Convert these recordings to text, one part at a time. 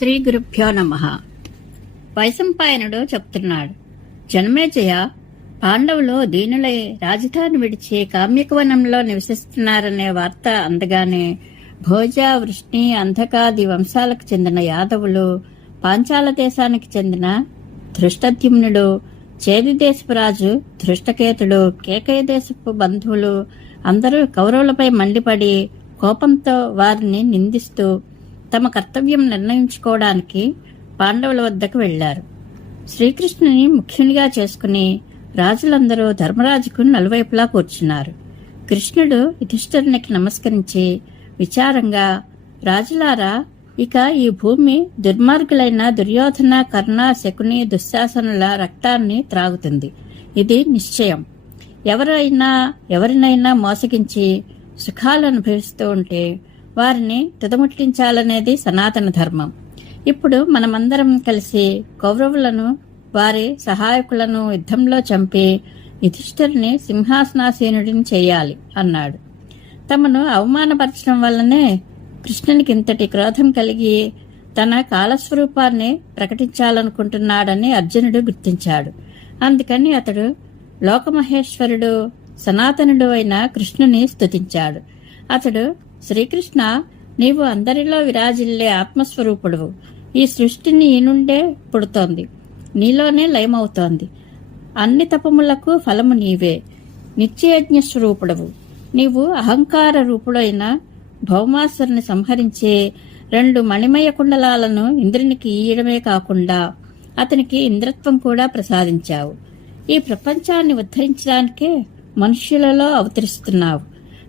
శ్రీ గురుభ్యో నమ. వైశంపాయనుడు చెప్తున్నాడు. జనమేజయ పాండవులు దీనులై రాజధాని విడిచి కామ్యకవనంలో నివసిస్తున్నారనే వార్త అందగానే భోజ వృష్ణి అంధకాది వంశాలకు చెందిన యాదవులు పాంచాల దేశానికి చెందిన ధృష్టద్యుమ్నుడు చేది దేశపు రాజు ధృష్టకేతుడు కేకయ దేశపు బంధువులు అందరూ కౌరవులపై మండిపడి కోపంతో వారిని నిందిస్తూ తమ కర్తవ్యం నిర్ణయించుకోవడానికి పాండవుల వద్దకు వెళ్ళారు శ్రీకృష్ణుని ముఖ్యునిగా చేసుకుని రాజులందరూ ధర్మరాజుకు నలువైపులా కూర్చున్నారు. కృష్ణుడు యుధిష్ఠరునికి నమస్కరించి విచారంగా రాజులారా ఇక ఈ భూమి దుర్మార్గులైన దుర్యోధన కర్ణ శకుని దుశ్శాసనుల రక్తాన్ని త్రాగుతుంది. ఇది నిశ్చయం. ఎవరైనా ఎవరినైనా మోసగించి సుఖాలు అనుభవిస్తూ ఉంటే వారిని తుదముట్టించాలనేది సనాతన ధర్మం. ఇప్పుడు మనమందరం కలిసి కౌరవులను వారి సహాయకులను యుద్ధంలో చంపి యుధిష్ఠిరుని సింహాసనాసీనుడిని చేయాలి అన్నాడు. తమను అవమానపరచడం వల్లనే కృష్ణునికి ఇంతటి క్రోధం కలిగి తన కాలస్వరూపాన్ని ప్రకటించాలనుకుంటున్నాడని అర్జునుడు గుర్తించాడు. అందుకని అతడు లోకమహేశ్వరుడు సనాతనుడు అయిన కృష్ణుని స్తుతించాడు. అతడు శ్రీకృష్ణ నీవు అందరిలో విరాజిల్లే ఆత్మస్వరూపుడువు. ఈ సృష్టిని నీ నుండే పుడుతోంది. నీలోనే లయమవుతోంది. అన్ని తపములకు ఫలము నీవే. నిత్యయజ్ఞ స్వరూపుడవు. నీవు అహంకార రూపుడైన భౌమాసురుని సంహరించే రెండు మణిమయ కుండలాలను ఇంద్రునికి ఇయ్యడమే కాకుండా అతనికి ఇంద్రత్వం కూడా ప్రసాదించావు. ఈ ప్రపంచాన్ని ఉద్ధరించడానికే మనుష్యులలో అవతరిస్తున్నావు.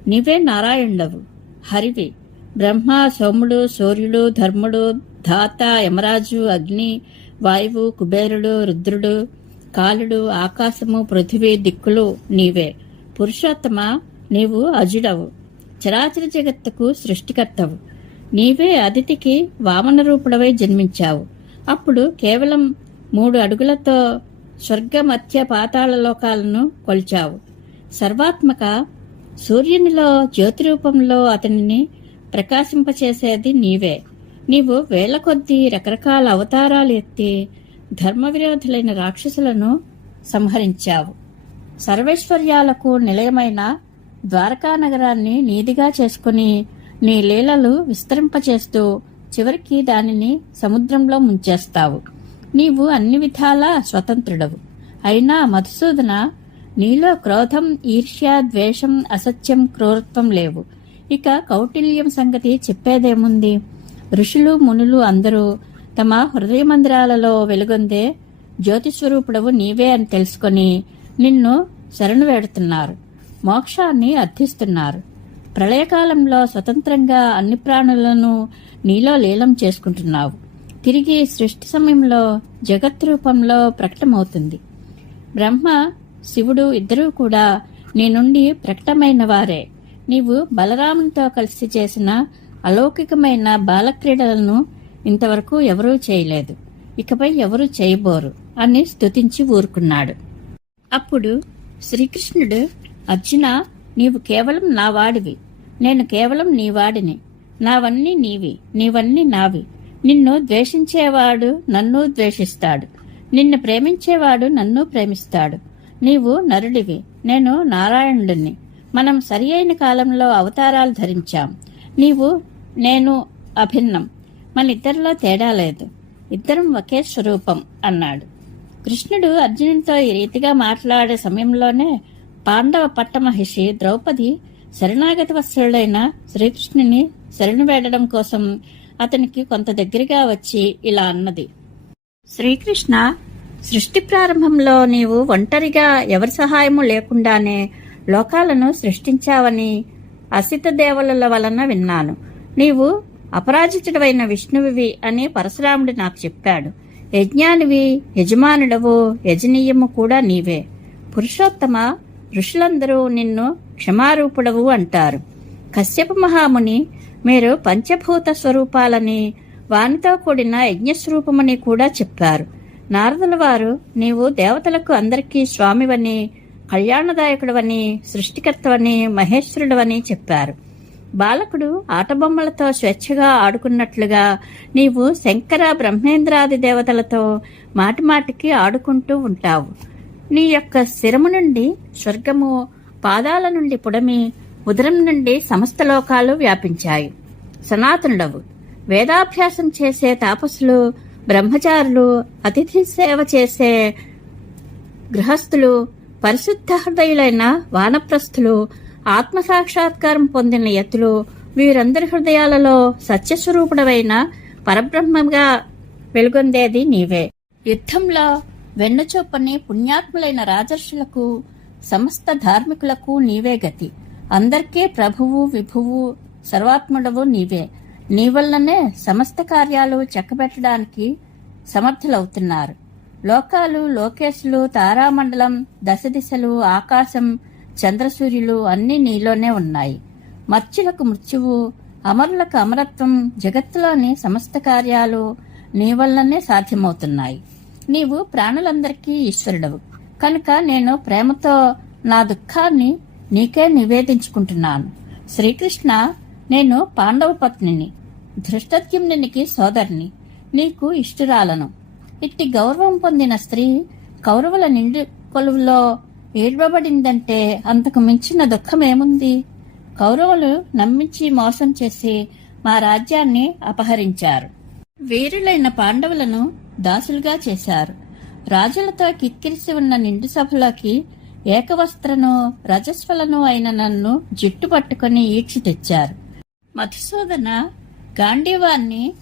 నీవే నారాయణుడవు. హరివి. బ్రహ్మ సోముడు సూర్యుడు ధర్ముడు ధాత యమరాజు అగ్ని వాయువు కుబేరుడు రుద్రుడు కాలుడు ఆకాశము పృథివీ దిక్కులు నీవే. పురుషోత్తమ నీవు అజుడవు. చరాచర జగత్తుకు సృష్టికర్తవు. నీవే అతిథికి వామన రూపుడవై జన్మించావు. అప్పుడు కేవలం మూడు అడుగులతో స్వర్గ మధ్య పాతాళ లోకాలను కొలిచావు. సర్వాత్మక సూర్యునిలో జ్యోతి రూపంలో అతనిని ప్రకాశింపచేసేది నీవే. నీవు వేల కొద్దీ రకరకాల అవతారాలు ఎత్తి ధర్మ విరోధులైన రాక్షసులను సంహరించావు. సర్వేశ్వర్యాలకు నిలయమైన ద్వారకా నగరాన్ని నీదిగా చేసుకుని నీ లీలలు విస్తరింపచేస్తూ చివరికి దానిని సముద్రంలో ముంచేస్తావు. నీవు అన్ని విధాలా స్వతంత్రుడవు. అయినా మధుసూదన నీలో క్రోధం ఈర్ష్య ద్వేషం అసత్యం క్రూరత్వం లేవు. ఇక కౌటిల్యం సంగతి చెప్పేదేముంది? ఋషులు మునులు అందరూ తమ హృదయ మందిరాలలో వెలుగొందే జ్యోతిస్వరూపుడవు నీవే అని తెలుసుకొని నిన్ను శరణు వేడుతున్నారు. మోక్షాన్ని అర్థిస్తున్నారు. ప్రళయకాలంలో స్వతంత్రంగా అన్ని ప్రాణులను నీలో లీలం చేసుకుంటున్నావు. తిరిగి సృష్టి సమయంలో జగత్ రూపంలో ప్రకటమవుతుంది. బ్రహ్మ శివుడు ఇద్దరూ కూడా నీ నుండి ప్రకటమైన వారే. నీవు బలరామునితో కలిసి చేసిన అలౌకికమైన బాలక్రీడలను ఇంతవరకు ఎవరూ చేయలేదు. ఇకపై ఎవరూ చేయబోరు అని స్తుతించి ఊరుకున్నాడు. అప్పుడు శ్రీకృష్ణుడు అర్జున నీవు కేవలం నా వాడివి. నేను కేవలం నీ వాడిని. నావన్నీ నీవి నీవన్నీ నావి. నిన్ను ద్వేషించేవాడు నన్ను ద్వేషిస్తాడు. నిన్ను ప్రేమించేవాడు నన్ను ప్రేమిస్తాడు. నీవు నరుడివి. నేను నారాయణుడిని. మనం సరి అయిన కాలంలో అవతారాలు ధరించాం. నీవు నేను అభిన్నం. మన ఇద్దరిలో తేడా లేదు. ఇద్దరం ఒకే స్వరూపం అన్నాడు. కృష్ణుడు అర్జునునితో ఈ రీతిగా మాట్లాడే సమయంలోనే పాండవ పట్టమహిషి ద్రౌపది శరణాగతి వత్సరుడైన శ్రీకృష్ణుని శరణు వేడడం కోసం అతనికి కొంత దగ్గరగా వచ్చి ఇలా అన్నది. శ్రీకృష్ణ సృష్టి ప్రారంభంలో నీవు ఒంటరిగా ఎవరి సహాయము లేకుండానే లోకాలను సృష్టించావని అసిత దేవుల వలన విన్నాను. నీవు అపరాజితుడవైన విష్ణువివి అని పరశురాముడు నాకు చెప్పాడు. యజ్ఞానివి యజమానుడవు యజనీయము కూడా నీవే. పురుషోత్తమ ఋషులందరూ నిన్ను క్షమారూపుడవు అంటారు. కశ్యప మహాముని మీరు పంచభూత స్వరూపాలని వానితో కూడిన యజ్ఞస్వరూపమని కూడా చెప్పారు. నారదుల వారు నీవు దేవతలకు అందరికీ స్వామివని కళ్యాణదాయకుడవని సృష్టికర్తవని మహేశ్వరుడవని చెప్పారు. బాలకుడు ఆటబొమ్మలతో స్వేచ్ఛగా ఆడుకున్నట్లుగా నీవు శంకర బ్రహ్మేంద్రాది దేవతలతో మాటిమాటికి ఆడుకుంటూ ఉంటావు. నీ యొక్క శిరము నుండి స్వర్గము పాదాల నుండి పుడమి ఉదరం నుండి సమస్త లోకాలు వ్యాపించాయి. సనాతనుడవు. వేదాభ్యాసం చేసే తాపసులు బ్రహ్మచారులు అతిథి సేవ చేసే గృహస్థులు పరిశుద్ధ హృదయులైన వానప్రస్థులు ఆత్మ సాక్షాత్కారం పొందిన యతులు వీరందరి హృదయాలలో సత్యస్వరూపుడవైన పరబ్రహ్మగా వెలుగొందేది నీవే. యుద్ధంలో వెన్నుచొప్పని పుణ్యాత్ములైన రాజర్షులకు సమస్త ధార్మికులకు నీవే గతి. అందరికీ ప్రభువు విభువు సర్వాత్ముడవు నీవే. నీ వల్లనే సమస్త కార్యాలు చక్కబెట్టడానికి సమర్థులవుతున్నారు. లోకాలు లోకేశులు తారామండలం దశ దిశలు ఆకాశం చంద్రసూర్యులు అన్నీ నీలోనే ఉన్నాయి. మర్చులకు మృత్యువు అమరులకు అమరత్వం జగత్తులోని సమస్త కార్యాలు నీ వల్లనే సాధ్యమవుతున్నాయి. నీవు ప్రాణులందరికీ ఈశ్వరుడవు. కనుక నేను ప్రేమతో నా దుఃఖాన్ని నీకే నివేదించుకుంటున్నాను. శ్రీకృష్ణ నేను పాండవ పత్నిని ధృష్టద్యుమ్నునికి సోదరిని నీకు ఇష్టురాలను. ఇట్టి గౌరవం పొందిన స్త్రీ కౌరవుల నిండు కొలువులో ఏడ్వబడిందంటే అంతకు మించిన దుఃఖమేముంది? కౌరవులు నమ్మించి మోసం చేసి మా రాజ్యాన్ని అపహరించారు. వీరులైన పాండవులను దాసులుగా చేశారు. రాజులతో కిక్కిరిసి ఉన్న నిండు సభలోకి ఏకవస్త్రను రజస్వలను అయిన నన్ను జుట్టు పట్టుకుని ఈడ్చి తెచ్చారు. మధుసూదన గాంధీవాన్ని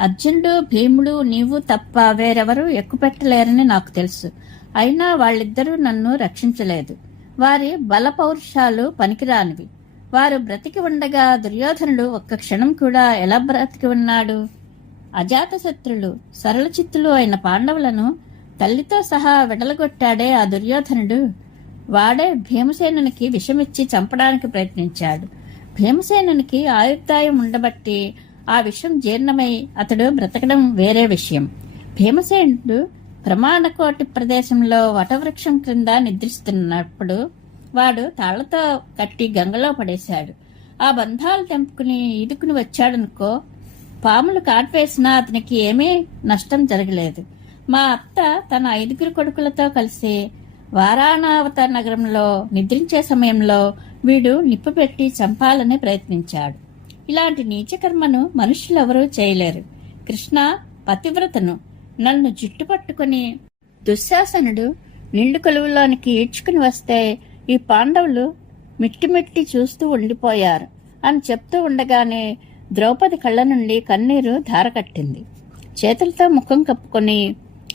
అర్జునుడు భీముడు నీవు తప్ప వేరెవరూ ఎక్కుపెట్టలేరని నాకు తెలుసు. అయినా వాళ్ళిద్దరూ నన్ను రక్షించలేదు. వారి బల పౌరుషాలు పనికిరానివి. వారు బ్రతికి ఉండగా దుర్యోధనుడు ఒక్క క్షణం కూడా ఎలా బ్రతికి ఉన్నాడు? అజాతశత్రులు సరళచిత్తులు అయిన పాండవులను తల్లితో సహా విడలగొట్టాడే ఆ దుర్యోధనుడు వాడే భీమసేనునికి విషమిచ్చి చంపడానికి ప్రయత్నించాడు. భీమసేనునికి ఆయుర్దాయం ఉండబట్టి ఆ విషయం జీర్ణమై అతడు బ్రతకడం వేరే విషయం. భీమసేనుడు ప్రమాణకోటి ప్రదేశంలో వటవృక్షం క్రింద నిద్రిస్తున్నప్పుడు వాడు తాళ్ళతో కట్టి గంగలో పడేశాడు. ఆ బంధాలు తెంపుకుని ఈదుకుని వచ్చాడనుకో పాములు కాట్వేసినా అతనికి ఏమీ నష్టం జరగలేదు. మా అత్త తన ఐదుగురు కొడుకులతో కలిసి వారాణావత నగరంలో నిద్రించే సమయంలో వీడు నిప్పు పెట్టి చంపాలని ప్రయత్నించాడు. ఇలాంటి నీచకర్మను మనుషులెవరూ చేయలేరు. కృష్ణ పతివ్రతను నన్ను జుట్టు పట్టుకుని దుశ్శాసనుడు నిండు కొలువులోనికి ఈడ్చుకుని వస్తే ఈ పాండవులు మిట్టిమిట్టి చూస్తూ ఉండిపోయారు అని చెప్తూ ఉండగానే ద్రౌపది కళ్ళ నుండి కన్నీరు ధారకట్టింది. చేతులతో ముఖం కప్పుకొని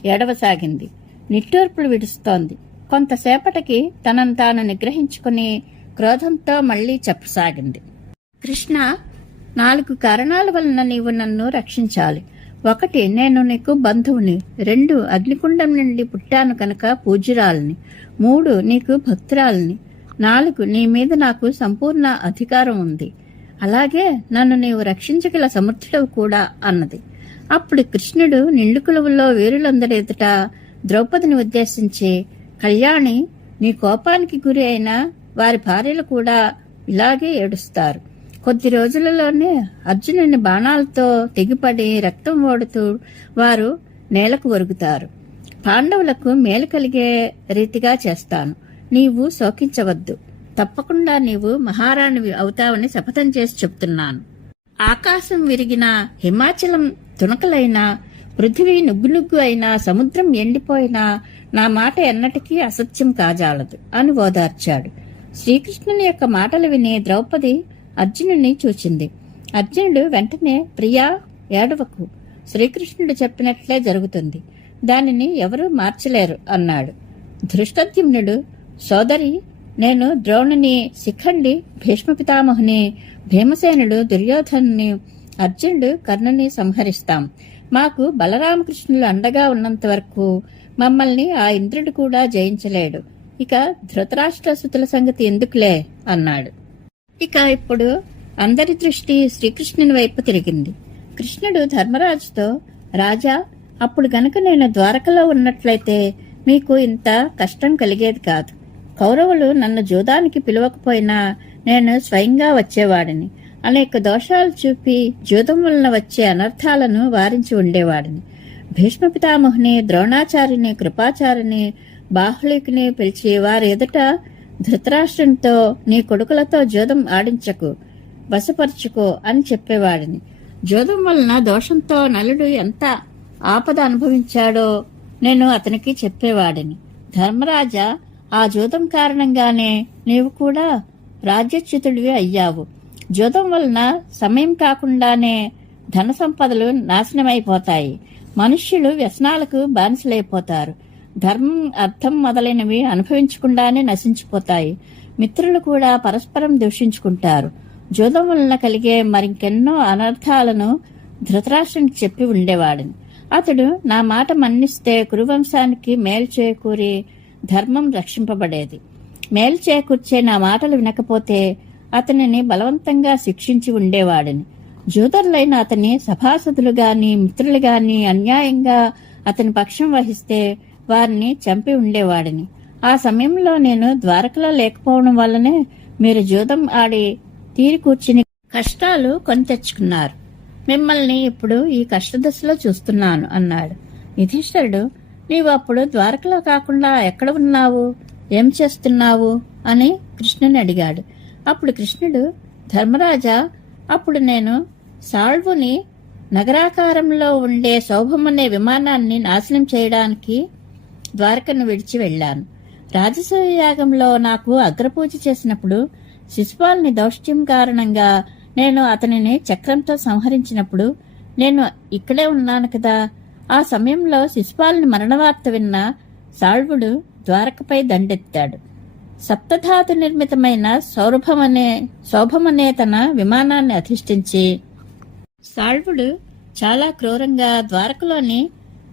ఎడవసాగింది నిట్టూర్పులు విడుస్తోంది. కొంతసేపటికి తనను తాను నిగ్రహించుకుని క్రోధంతో మళ్ళీ చెప్పసాగింది. కృష్ణ నాలుగు కారణాల వలన నీవు నన్ను రక్షించాలి. ఒకటి నేను నీకు బంధువుని రెండు అగ్నికుండం నుండి పుట్టాను కనుక పూజ్యురాలిని మూడు నీకు భక్తురాలిని నాలుగు నీ మీద నాకు సంపూర్ణ అధికారం ఉంది. అలాగే నన్ను నీవు రక్షించగల సమర్థుడవు కూడా అన్నది. అప్పుడు కృష్ణుడు నిండు కొలువుల్లో వీరులందరి ఎదుట ద్రౌపదిని ఉద్దేశించి కళ్యాణి నీ కోపానికి గురి అయిన వారి భార్యలు కూడా ఇలాగే ఏడుస్తారు. కొద్ది రోజులలోనే అర్జునుని బాణాలతో తెగిపడి రక్తం ఓడుతూ వారు నేలకు ఒరుగుతారు. పాండవులకు మేలు కలిగే రీతిగా చేస్తాను. నీవు శోకించవద్దు. తప్పకుండా నీవు మహారాణి అవుతావని శపథం చేసి చెప్తున్నాను. ఆకాశం విరిగిన హిమాచలం తునకలైన పృథివీ నుగ్గు అయినా సముద్రం ఎండిపోయినా నా మాట ఎన్నటికీ అసత్యం కాజాలదు అని ఓదార్చాడు. శ్రీకృష్ణుని యొక్క మాటలు విని ద్రౌపది అర్జునుని చూచింది. అర్జునుడు వెంటనే ప్రియా ఏడవకు. శ్రీకృష్ణుడు చెప్పినట్లే జరుగుతుంది. దానిని ఎవరూ మార్చలేరు అన్నాడు. ధృష్టద్యుమ్నుడు సోదరి నేను ద్రోణుని శిఖండి భీష్మ పితామహుని భీమసేనుడు దుర్యోధనుని అర్జునుడు కర్ణుని సంహరిస్తాం. మాకు బలరామకృష్ణులు అండగా ఉన్నంత వరకు మమ్మల్ని ఆ ఇంద్రుడు కూడా జయించలేడు. ఇక ధృతరాష్ట్రసుతుల సంగతి ఎందుకులే? అన్నాడు. ఇక ఇప్పుడు అందరి దృష్టి శ్రీకృష్ణుని వైపు తిరిగింది. కృష్ణుడు ధర్మరాజుతో రాజా అప్పుడు గనక నేను ద్వారకలో ఉన్నట్లయితే మీకు ఇంత కష్టం కలిగేది కాదు. కౌరవులు నన్ను జూదానికి పిలవకపోయినా నేను స్వయంగా వచ్చేవాడిని. అనేక దోషాలు చూపి జూదం వలన వచ్చే అనర్థాలను వారించి ఉండేవాడిని. భీష్మ పితామహుని ద్రోణాచార్యుని కృపాచార్యుని బాహుళికిని పిలిచి వారి ఎదుట ధృతరాష్ట్రంతో నీ కొడుకులతో జూదం ఆడించకు బసపరుచుకో అని చెప్పేవాడిని. జూదం వలన దోషంతో నలుడు ఎంత ఆపద అనుభవించాడో నేను అతనికి చెప్పేవాడిని. ధర్మరాజా ఆ జూదం కారణంగానే నీవు కూడా రాజ్యచ్యుతుడివి అయ్యావు. జూదం వలన సమయం కాకుండానే ధన సంపదలు నాశనమైపోతాయి. మనుష్యులు వ్యసనాలకు బానిసలైపోతారు. ధర్మం అర్థం మొదలైనవి అనుభవించకుండానే నశించిపోతాయి. మిత్రులు కూడా పరస్పరం దూషించుకుంటారు. జూదం వలన కలిగే మరింకెన్నో అనర్థాలను ధృతరాష్ట్రునికి చెప్పి ఉండేవాడిని. అతడు నా మాట మన్నిస్తే కురువంశానికి మేలు చేకూరి ధర్మం రక్షింపబడేది. మేలు చేకూర్చే నా మాటలు వినకపోతే అతనిని బలవంతంగా శిక్షించి ఉండేవాడిని. జూదరులైన అతని సభాసదులు గాని మిత్రులు గాని అన్యాయంగా అతని పక్షం వహిస్తే వారిని చంపి ఉండేవాడిని. ఆ సమయంలో నేను ద్వారకలో లేకపోవడం వల్లనే మీరు జూదం ఆడి తీరి కూర్చుని కష్టాలు కొని తెచ్చుకున్నారు. మిమ్మల్ని ఇప్పుడు ఈ కష్టదశలో చూస్తున్నాను అన్నాడు. యుధిష్ఠరుడు నీవు అప్పుడు ద్వారకలో కాకుండా ఎక్కడ ఉన్నావు? ఏం చేస్తున్నావు? అని కృష్ణుని అడిగాడు. అప్పుడు కృష్ణుడు ధర్మరాజా అప్పుడు నేను సాల్వుని నగరాకారంలో ఉండే శోభమనే విమానాన్ని నాశనం చేయడానికి ద్వారకను విడిచి వెళ్ళాను. రాజసూయ యాగంలో నాకు అగ్రపూజ చేసినప్పుడు శిశుపాల్ని దౌష్ట్యం కారణంగా నేను అతనిని చక్రంతో సంహరించినప్పుడు నేను ఇక్కడే ఉన్నాను కదా. ఆ సమయంలో శిశుపాలని మరణవార్త విన్న సాళ్వుడు ద్వారకపై దండెత్తాడు. సప్తధాతు నిర్మితమైన సౌరభమనే శోభమనే తన విమానాన్ని అధిష్ఠించి సాళ్వుడు చాలా క్రూరంగా ద్వారకలోని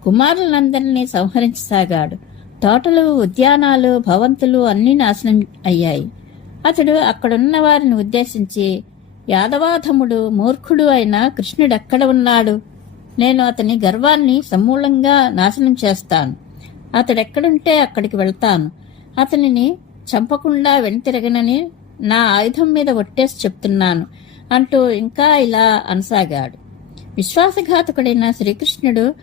కుమారులందరినీ సంహరించసాగాడు. తోటలు ఉద్యానాలు భవంతులు అన్నీ నాశనం అయ్యాయి. అతడు అక్కడున్న వారిని ఉద్దేశించి యాదవాధముడు మూర్ఖుడు అయిన కృష్ణుడెక్కడ ఉన్నాడు? నేను అతని గర్వాన్ని సమూలంగా నాశనం చేస్తాను. అతడెక్కడుంటే అక్కడికి వెళ్తాను. అతనిని చంపకుండా వెనుతిరగనని నా ఆయుధం మీద ఒట్టేసి చెప్తున్నాను అంటూ ఇంకా ఇలా అనసాగాడు. విశ్వాసఘాతకుడైన శ్రీకృష్ణుడు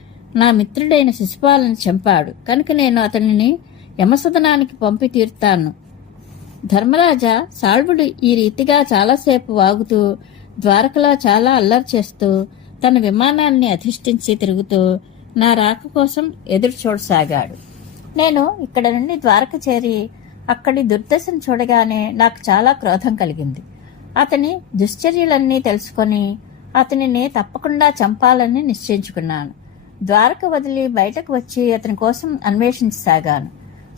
నా మిత్రుడైన శిశుపాలను చంపాడు. కనుక నేను అతనిని యమసదనానికి పంపి తీరుతాను. ధర్మరాజా సాల్వుడు ఈ రీతిగా చాలాసేపు వాగుతూ ద్వారకలో చాలా అల్లరి చేస్తూ తన విమానాన్ని అధిష్ఠించి తిరుగుతూ నా రాక కోసం ఎదురు చూడసాగాడు. నేను ఇక్కడ నుండి ద్వారక చేరి అక్కడి దుర్దశను చూడగానే నాకు చాలా క్రోధం కలిగింది. అతని దుశ్చర్యలన్నీ తెలుసుకొని అతనిని తప్పకుండా చంపాలని నిశ్చయించుకున్నాను. ద్వారక వదిలి బయటకు వచ్చి అతని కోసం అన్వేషించసాగాను.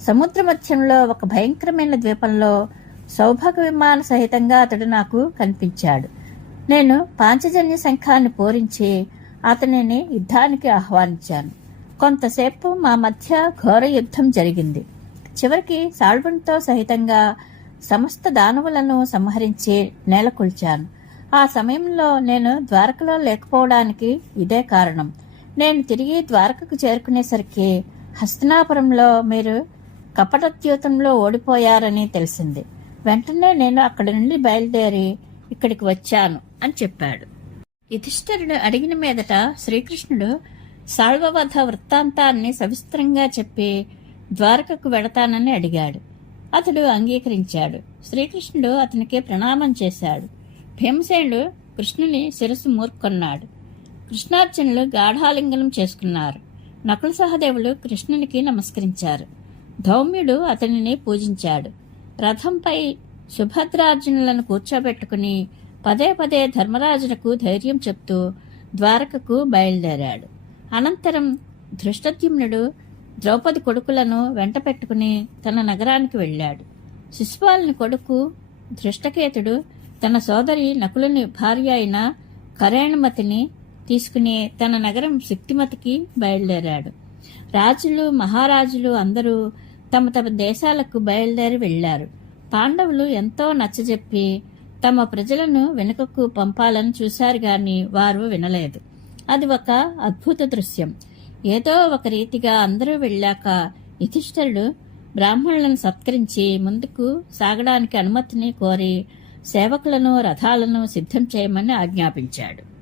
సముద్ర మధ్యంలో ఒక భయంకరమైన ద్వీపంలో సౌభాగ్య విమాన సహితంగా అతడు నాకు కనిపించాడు. నేను పాంచజన్య శంఖాన్ని పూరించి అతనిని యుద్ధానికి ఆహ్వానించాను. కొంతసేపు మా మధ్య ఘోర యుద్ధం జరిగింది. చివరికి సాల్వన్తో సహితంగా సమస్త దానవులను సంహరించి నేలకొల్చాను. ఆ సమయంలో నేను ద్వారకలో లేకపోవడానికి ఇదే కారణం. నేను తిరిగి ద్వారకకు చేరుకునేసరికి హస్తనాపురంలో మీరు కపటద్యూతంలో ఓడిపోయారని తెలిసింది. వెంటనే నేను అక్కడి నుండి బయలుదేరి ఇక్కడికి వచ్చాను అని చెప్పాడు. యుధిష్ఠరుడు అడిగిన మీదట శ్రీకృష్ణుడు సాల్వవధ వృత్తాంతాన్ని సవిస్తరంగా చెప్పి ద్వారకకు వెడతానని అడిగాడు. అతడు అంగీకరించాడు. శ్రీకృష్ణుడు అతనికి ప్రణామం చేశాడు. భీమసేనుడు కృష్ణుని శిరస్సు మూర్కొన్నాడు. కృష్ణార్జునులు గాఢాలింగనం చేసుకున్నారు. నకుల సహదేవులు కృష్ణునికి నమస్కరించారు. ధౌమ్యుడు అతనిని పూజించాడు. రథంపై సుభద్రార్జునులను కూర్చోబెట్టుకుని పదే పదే ధర్మరాజునకు ధైర్యం చెప్తూ ద్వారకకు బయలుదేరాడు. అనంతరం ధృష్టద్యుమ్నుడు ద్రౌపది కొడుకులను వెంట పెట్టుకుని తన నగరానికి వెళ్ళాడు. శిశుపాలని కొడుకు ధృష్టకేతుడు తన సోదరి నకులుని భార్య అయిన కరేణమతిని తీసుకుని తన నగరం శక్తిమతికి బయలుదేరాడు. రాజులు మహారాజులు అందరూ తమ తమ దేశాలకు బయలుదేరి వెళ్ళారు పాండవులు ఎంతో నచ్చజెప్పి తమ ప్రజలను వెనుకకు పంపాలని చూశారు గాని వారు వినలేదు. అది ఒక అద్భుత దృశ్యం. ఏదో ఒక రీతిగా అందరూ వెళ్ళాక యుధిష్ఠరుడు బ్రాహ్మణులను సత్కరించి ముందుకు సాగడానికి అనుమతిని కోరి సేవకులను రథాలను సిద్ధం చేయమని ఆజ్ఞాపించాడు.